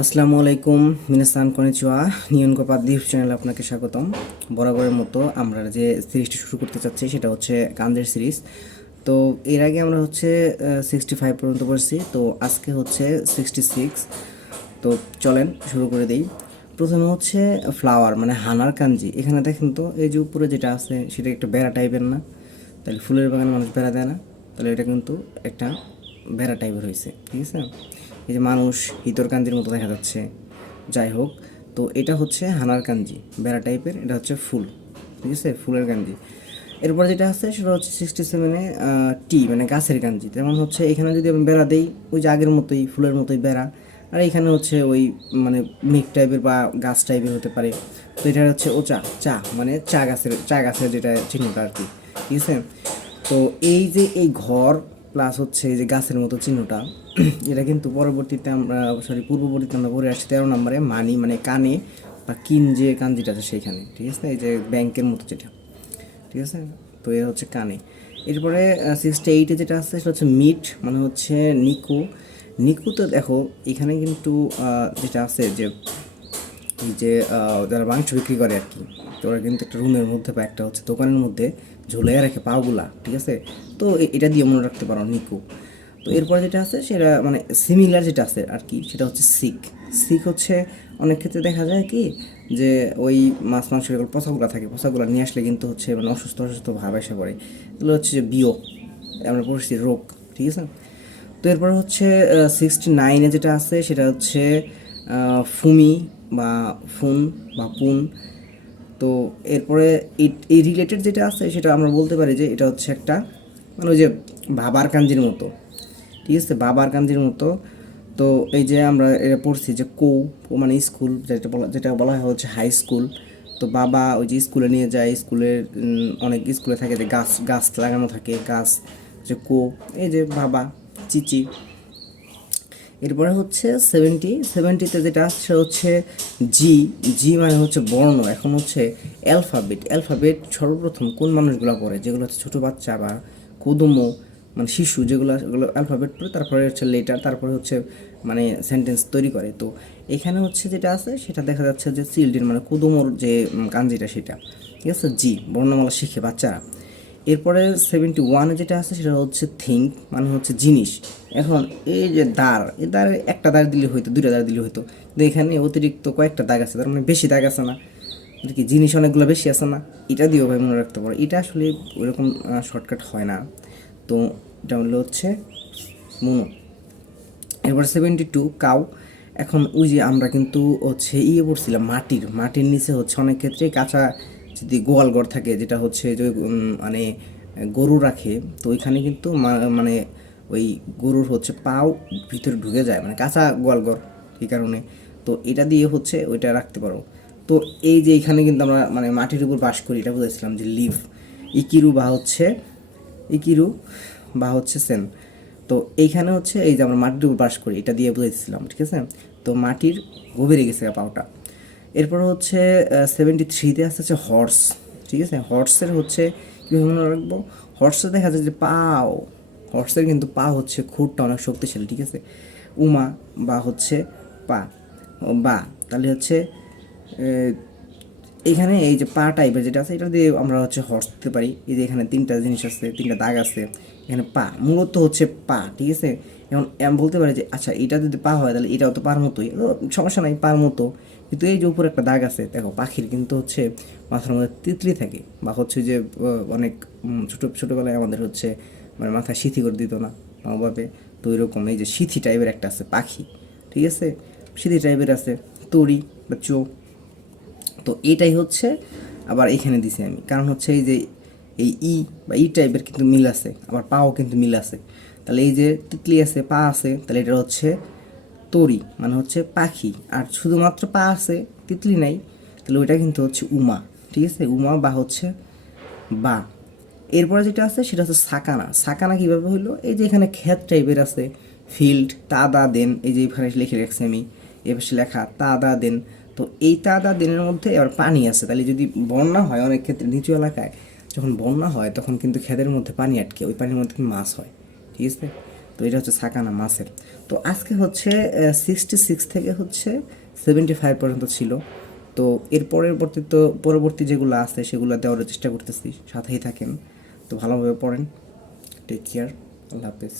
আসসালামু আলাইকুম, মিনাসান কনিচিওয়া। নিয়ন গোপাত দ্বীপ চ্যানেলে আপনাকে স্বাগতম। বরাবরের মতো আমরা যে সিরিজটি শুরু করতে চাচ্ছি সেটা হচ্ছে কান্দের সিরিজ। তো এর আগে আমরা হচ্ছে 65 পর্যন্ত পড়ছি, তো আজকে হচ্ছে 66। তো চলেন শুরু করে দিই। প্রথমে হচ্ছে ফ্লাওয়ার মানে হানার কাঞ্জি। এখানে দেখেন তো এই যে উপরে যেটা আছে সেটা একটা বেড়া টাইপের না? তাহলে ফুলের বাগানে মানুষ বেড়া দেয় না? তাহলে এটা কিন্তু একটা বেড়া টাইপের হয়েছে, ঠিক আছে? এই যে মানুষ হিতর কাঞ্জির মতো দেখা যাচ্ছে। যাই হোক, তো এটা হচ্ছে হানার কাঞ্জি, বেড়া টাইপের। এটা হচ্ছে ফুল, ঠিক আছে, ফুলের কাঞ্জি। এরপর যেটা আছে সেটা হচ্ছে 67-এ টি মানে গাছের কাঞ্জি। যেমন হচ্ছে এখানে যদি আমি বেড়া দেই, ওই যে আগের মতোই ফুলের মতোই বেড়া। আর এখানে হচ্ছে ওই মানে মেঘ টাইপের বা গাছ টাইপের হতে পারে। তো এটা হচ্ছে ও চা চা মানে চা গাছের যেটা চিহ্নটা আর কি, ঠিক আছে? তো এই যে এই ঘর প্লাস হচ্ছে এই যে গাছের মতো চিহ্নটা, এটা কিন্তু পরবর্তীতে আমরা পূর্ববর্তীতে আমরা পড়ে আসছি 13 নম্বরে মানি মানে কানে বা কিন যে কাঞ্জিটা আছে সেইখানে, ঠিক আছে? এই যে ব্যাংকের মতো যেটা, ঠিক আছে? তো এ হচ্ছে কানে। এরপরে 68-এ যেটা আছে সেটা হচ্ছে মিট মানে হচ্ছে নিকো। নিকো তো দেখো এখানে কিন্তু যেটা আছে যে এই যে যারা মাংস বিক্রি করে আর কি, তো ওরা কিন্তু একটা রুমের মধ্যে বা একটা হচ্ছে দোকানের মধ্যে ঝুলিয়ে রাখে পাগুলা, ঠিক আছে? তো এটা দিয়ে মনে রাখতে পারো নিকো। তো এরপরে যেটা আছে সেটা মানে সিমিলার যেটা আছে আর কি, সেটা হচ্ছে সিক। সিক হচ্ছে অনেক ক্ষেত্রে দেখা যায় কি যে ওই মাছ মাংস যেগুলো পচাগুলো থাকে, পচাগুলো নিয়ে আসলে কিন্তু হচ্ছে মানে অসুস্থ অসুস্থ ভাব এসে পড়ে। এগুলো হচ্ছে যে বিয়োগ, আমরা পড়ছি রোগ, ঠিক আছে? তো এরপরে হচ্ছে 69-এ যেটা আছে সেটা হচ্ছে ফুমি বা ফুন বা পুন। তো এরপরে এই রিলেটেড যেটা আছে সেটা আমরা বলতে পারি যে এটা হচ্ছে একটা মানে ওই যে বাবার কাঞ্জির মতো, ঠিক আছে, বাবার কাঞ্জির মতো। তো এই যে আমরা এটা পড়ছি যে মানে স্কুল, যেটা বলা হয় হচ্ছে হাই স্কুল। তো বাবা ওই যে স্কুলে নিয়ে যায়, স্কুলের অনেক স্কুলে থাকে যে গাছ গাছ লাগানো থাকে, গাছ যে এই যে বাবা চিচি। এরপরে হচ্ছে 70-তে যেটা আসছে হচ্ছে জি। জি মানে হচ্ছে বর্ণ। এখন হচ্ছে অ্যালফাবেট সর্বপ্রথম কোন মানুষগুলো পড়ে, যেগুলো হচ্ছে ছোটো বাচ্চা বা কদম মানে শিশু, যেগুলো অ্যালফাবেট পড়ে, তারপরে হচ্ছে লেটার, তারপরে হচ্ছে মানে সেন্টেন্স তৈরি করে। তো এখানে হচ্ছে যেটা আছে সেটা দেখা যাচ্ছে যে চিলড্রেন মানে কদমর যে কাঞ্জিটা সেটা, ঠিক আছে, জি বর্ণমালা শিখে বাচ্চারা। এরপরে 71-এ যেটা আছে সেটা হচ্ছে থিঙ্ক মানে হচ্ছে জিনিস। এখন এই যে দাঁড়, এই দাঁড়ে একটা দাঁড় দিলে হয়তো, দুইটা দাঁড় দিলে হয়তো, কিন্তু এখানে অতিরিক্ত কয়েকটা দাগ আছে, তার মানে বেশি দাগ আছে না? এটা কি জিনিস অনেকগুলো বেশি আছে না? এটা দিয়েও ভাই মনে রাখতে পারো। এটা আসলে ওইরকম শর্টকাট হয় না। তো এটা হচ্ছে মনো। এরপর 72 কাউ। এখন ওই যে আমরা কিন্তু হচ্ছে পড়ছিলাম মাটির নিচে হচ্ছে অনেক ক্ষেত্রে কাঁচা যদি গোয়াল ঘর থাকে, যেটা হচ্ছে যে মানে গরু রাখে, তো ওইখানে কিন্তু মানে ওই গরুর হচ্ছে পাও ভিতরে ঢুকে যায়, মানে কাঁচা গোয়াল ঘর, এই কারণে। তো এটা দিয়ে হচ্ছে ওইটা রাখতে পারো। তো এই যে এখানে কিন্তু আমরা মানে মাটির উপর বাস করি, এটা বুঝেছিলাম যে লিভ। ইকিরু বা হচ্ছে ইকিরু বা হচ্ছে সেন। তো এইখানে হচ্ছে এই যে আমরা মাটির উপর বাস করি, এটা দিয়ে বুঝাইছিলাম, ঠিক আছে? তো মাটির গভীরে গেছে পাওটা। এরপর হচ্ছে 73-তে আসছে হচ্ছে হর্স, ঠিক আছে? হর্সের হচ্ছে কীভাবে মনে রাখবো? হর্সে দেখা যায় যে পাও, হর্সের কিন্তু পা হচ্ছে খুরটা অনেক শক্তিশালী, ঠিক আছে? উমা বা হচ্ছে পা বা, তাহলে হচ্ছে এখানে এই যে পা টাইপের যেটা আছে এটা দিয়ে আমরা হচ্ছে হর্স দিতে পারি। এই যে এখানে তিনটা জিনিস আছে, তিনটা দাগ আছে, এখানে পা মূলত হচ্ছে পা, ঠিক আছে? এখন আমি বলতে পারি যে আচ্ছা এটা যদি পা হয় তাহলে এটাও তো পার মতোই, সমস্যা নাই, পার মতো। কিন্তু এই যে উপরে একটা দাগ আছে দেখো, পাখির কিন্তু হচ্ছে মাথার মধ্যে তিতলি থাকে, বা হচ্ছে যে অনেক ছোটোবেলায় আমাদের হচ্ছে মানে মাথায় সিথি করে দিত না মা বাপে। তো ওইরকম এই যে সিথি টাইপের একটা আছে পাখি, ঠিক আছে, সিথি টাইপের আছে তরি বা চোখ। তো এটাই হচ্ছে আবার এখানে দিছি আমি, কারণ হচ্ছে এই যে এই বা টাইপের কিন্তু মিল আছে, আবার পাও কিন্তু মিল আছে। তাহলে এই যে তিতলি আছে, পা আছে, তাহলে এটা হচ্ছে তরি মানে হচ্ছে পাখি। আর শুধুমাত্র পা আছে, তিতলি নাই, তাহলে ওইটা কিন্তু হচ্ছে উমা, ঠিক আছে? উমা বা হচ্ছে বা। এরপরে যেটা আছে সেটা হচ্ছে সাকানা। সাকানা কীভাবে হলো? এই যে এখানে ক্ষেত টাইপের আছে, ফিল্ড, তাদা দেন, এই যে এখানে লিখে রাখছি আমি, এপাশে লেখা তাদা দেন। তো এই তাদা দেনের মধ্যে এবার পানি আছে, তাহলে যদি বন্যা হয় অনেক ক্ষেত্রে নিচু এলাকায়, যখন বন্যা হয় তখন কিন্তু ক্ষেতের মধ্যে পানি আটকে, ওই পানির মধ্যে কিন্তু মাছ হয়, ঠিক আছে? তো এটা হচ্ছে সাকানা মাছের। তো আজকে হচ্ছে 66 থেকে হচ্ছে 75 পর্যন্ত ছিল। তো এর পরবর্তী যেগুলো আছে সেগুলো দেওয়ার চেষ্টা করতেছি, সাথেই থাকেন। তো ভালোভাবে পড়েন। Take care. আল্লাহ হাফেজ।